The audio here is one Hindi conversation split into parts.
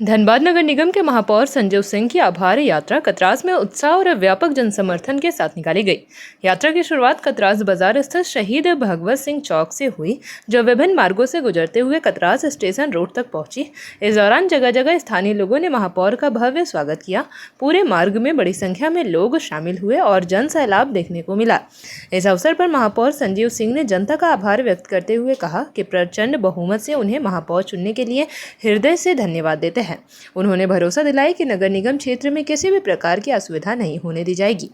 धनबाद नगर निगम के महापौर संजीव सिंह की आभार यात्रा कतरास में उत्साह और व्यापक जनसमर्थन के साथ निकाली गई। यात्रा की शुरुआत कतरास बाजार स्थित शहीद भगवत सिंह चौक से हुई, जो विभिन्न मार्गों से गुजरते हुए कतरास स्टेशन रोड तक पहुंची। इस दौरान जगह जगह स्थानीय लोगों ने महापौर का भव्य स्वागत किया। पूरे मार्ग में बड़ी संख्या में लोग शामिल हुए और जन सैलाब देखने को मिला। इस अवसर पर महापौर संजीव सिंह ने जनता का आभार व्यक्त करते हुए कहा कि प्रचंड बहुमत से उन्हें महापौर चुनने के लिए हृदय से धन्यवाद देते हैं। उन्होंने भरोसा दिलाया कि नगर निगम क्षेत्र में किसी भी प्रकार की असुविधा नहीं होने दी जाएगी।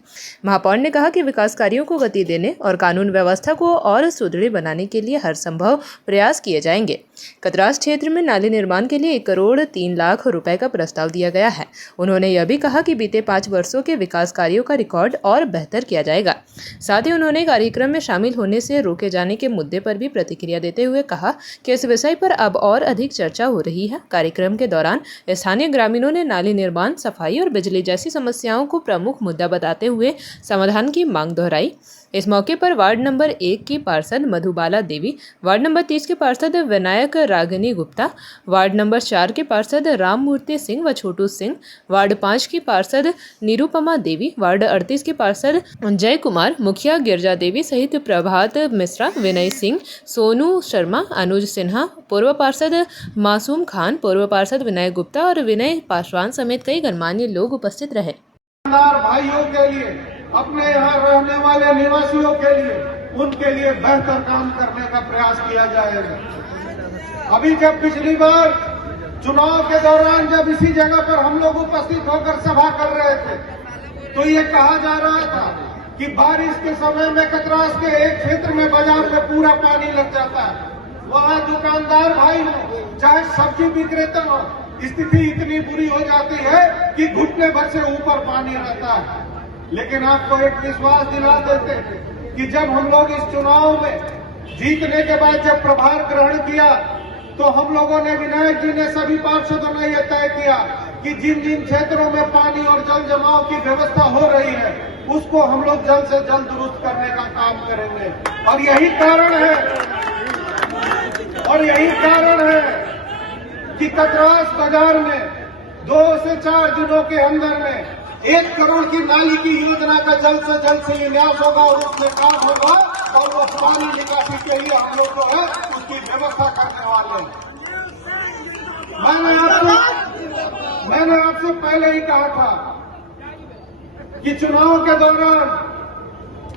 महापौर ने कहा कि विकास कार्यों को गति देने और कानून व्यवस्था को और सुदृढ़ बनाने के लिए हर संभव प्रयास किए जाएंगे। कतरास क्षेत्र में नाले निर्माण के लिए 1 करोड़ 3 लाख रुपए का प्रस्ताव दिया गया है। उन्होंने यह भी कहा कि बीते 5 वर्षों के विकास कार्यों का रिकॉर्ड और बेहतर किया जाएगा। साथ ही उन्होंने कार्यक्रम में शामिल होने से रोके जाने के मुद्दे पर भी प्रतिक्रिया देते हुए कहा कि इस विषय पर अब और अधिक चर्चा हो रही है। कार्यक्रम के दौरान स्थानीय ग्रामीणों ने नाली निर्माण, सफाई और बिजली जैसी समस्याओं को प्रमुख मुद्दा बताते हुए समाधान की मांग दोहराई। इस मौके पर वार्ड नंबर 1 की पार्षद मधुबाला देवी, वार्ड नंबर 30 के पार्षद विनायक रागिनी गुप्ता, वार्ड नंबर 4 के पार्षद राममूर्ति सिंह व छोटू सिंह, वार्ड 5 की पार्षद निरुपमा देवी, वार्ड 38 के पार्षद जय कुमार, मुखिया गिरजा देवी सहित प्रभात मिश्रा, विनय सिंह, सोनू शर्मा, अनुज सिन्हा, पूर्व पार्षद मासूम खान, पूर्व पार्षद विनय गुप्ता और विनय पासवान समेत कई गणमान्य लोग उपस्थित रहे। भाइयों के लिए, अपने यहाँ रहने वाले निवासियों के लिए, उनके लिए बेहतर काम करने का प्रयास किया जाएगा। अभी जब पिछली बार चुनाव के दौरान जब इसी जगह पर हम लोग उपस्थित होकर सभा कर रहे थे, तो ये कहा जा रहा था कि बारिश के समय में कतरास के एक क्षेत्र में बाजार में पूरा पानी लग जाता है। वहाँ दुकानदार भाई हो, चाहे सब्जी विक्रेता हो, स्थिति इतनी बुरी हो जाती है कि घुटने भर से ऊपर पानी रहता है। लेकिन आपको एक विश्वास दिला देते हैं कि जब हम लोग इस चुनाव में जीतने के बाद जब प्रभार ग्रहण किया, तो हम लोगों ने, विनायक जी ने, सभी पार्षदों ने यह तय किया कि जिन जिन क्षेत्रों में पानी और जल जमाव की व्यवस्था हो रही है, उसको हम लोग जल्द से जल्द दुरुस्त करने का काम करेंगे। और यही कारण है कि कतरास बाजार में 2 से 4 दिनों के अंदर में 1 करोड़ की नाली की योजना का जल्द से जल्द शिलान्यास होगा और उसमें काम होगा और वो पानी निकासी के लिए हम लोग जो है उसकी व्यवस्था करने वाले हैं। मैंने आपसे पहले ही कहा था कि चुनाव के दौरान,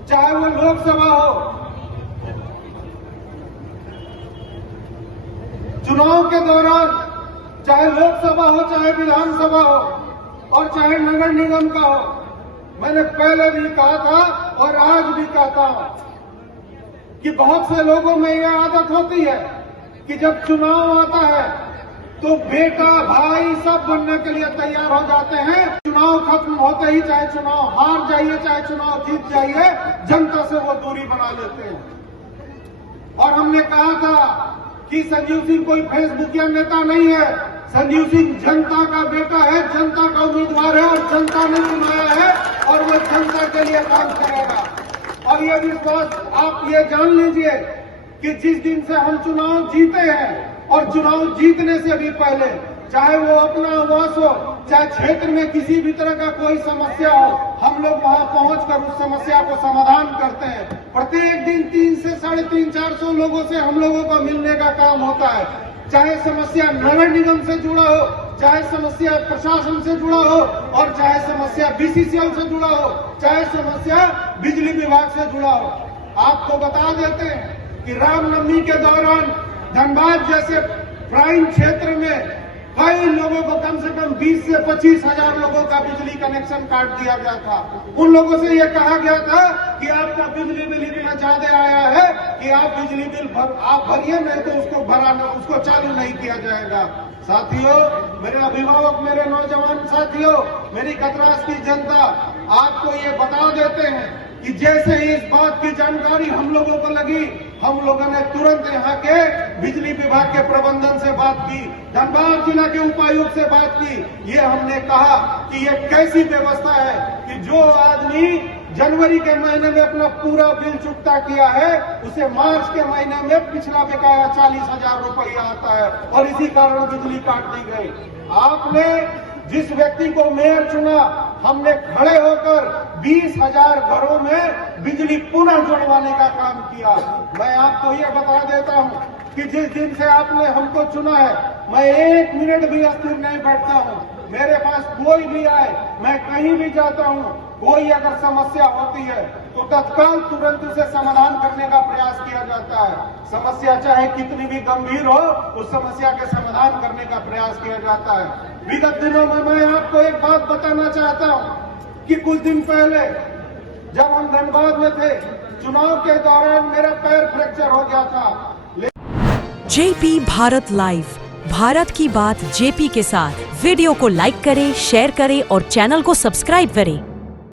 चाहे वो लोकसभा हो, चुनाव के दौरान चाहे लोकसभा हो, चाहे विधानसभा हो और चाहे नगर निगम का हो, मैंने पहले भी कहा था और आज भी कहता हूं कि बहुत से लोगों में यह आदत होती है कि जब चुनाव आता है तो बेटा भाई सब बनने के लिए तैयार हो जाते हैं। चुनाव खत्म होते ही, चाहे चुनाव हार जाइए चाहे चुनाव जीत जाइए, जनता से वो दूरी बना लेते हैं। और हमने कहा था कि संजीव सिंह कोई फेसबुकिया नेता नहीं है। संजीव सिंह जनता का बेटा है, जनता का उम्मीदवार है और जनता ने चुनाया है और वो जनता के लिए काम करेगा। और ये विश्वास आप ये जान लीजिए कि जिस दिन से हम चुनाव जीते हैं और चुनाव जीतने से भी पहले, चाहे वो अपना आवास हो, चाहे क्षेत्र में किसी भी तरह का कोई समस्या हो, हम लोग वहां पहुंचकर उस समस्या को समाधान करते हैं। प्रत्येक दिन 300 से 350 400 लोगों से हम लोगों को मिलने का काम होता है। चाहे समस्या नगर निगम से जुड़ा हो, चाहे समस्या प्रशासन से जुड़ा हो और चाहे समस्या बीसीसीएल से जुड़ा हो, चाहे समस्या बिजली विभाग से जुड़ा हो। आपको बता देते हैं कि रामनवमी के दौरान धनबाद जैसे प्राइम क्षेत्र में कई लोगों को कम से कम 20 से 25 हजार लोगों का बिजली कनेक्शन काट दिया गया था। उन लोगों से यह कहा गया था कि आपका बिजली बिल इतना ज्यादा आया है कि आप बिजली बिल आप भरिए, नहीं तो उसको चालू नहीं किया जाएगा। साथियों, मेरे अभिभावक, मेरे नौजवान साथियों, मेरी कतरास की जनता, आपको ये बता देते हैं कि जैसे ही इस बात की जानकारी हम लोगों को लगी, हम लोगों ने तुरंत यहाँ के बिजली विभाग के प्रबंधन से बात की, धनबाद जिला के उपायुक्त से बात की। ये हमने कहा कि ये कैसी व्यवस्था है कि जो आदमी जनवरी के महीने में अपना पूरा बिल चुकता किया है, उसे मार्च के महीने में पिछला बकाया 40,000 रुपया आता है और इसी कारण बिजली काट दी गई। आपने जिस व्यक्ति को मेयर चुना, हमने खड़े होकर 20,000 घरों में बिजली पुनः जुड़वाने का काम किया। मैं आपको ये बता देता हूं कि जिस दिन से आपने हमको चुना है, मैं 1 मिनट भी अस्थिर नहीं बैठता हूं। मेरे पास कोई भी आए, मैं कहीं भी जाता हूं, कोई अगर समस्या होती है तो तत्काल तुरंत उसे समाधान करने का प्रयास किया जाता है। समस्या चाहे कितनी भी गंभीर हो, उस समस्या के समाधान करने का प्रयास किया जाता है। विगत दिनों में मैं आपको एक बात बताना चाहता हूं कि कुछ दिन पहले जब हम धनबाद में थे, चुनाव के दौरान मेरा पैर फ्रैक्चर हो गया था। जेपी भारत लाइव, भारत की बात जेपी के साथ। वीडियो को लाइक करें, शेयर करें और चैनल को सब्सक्राइब करें।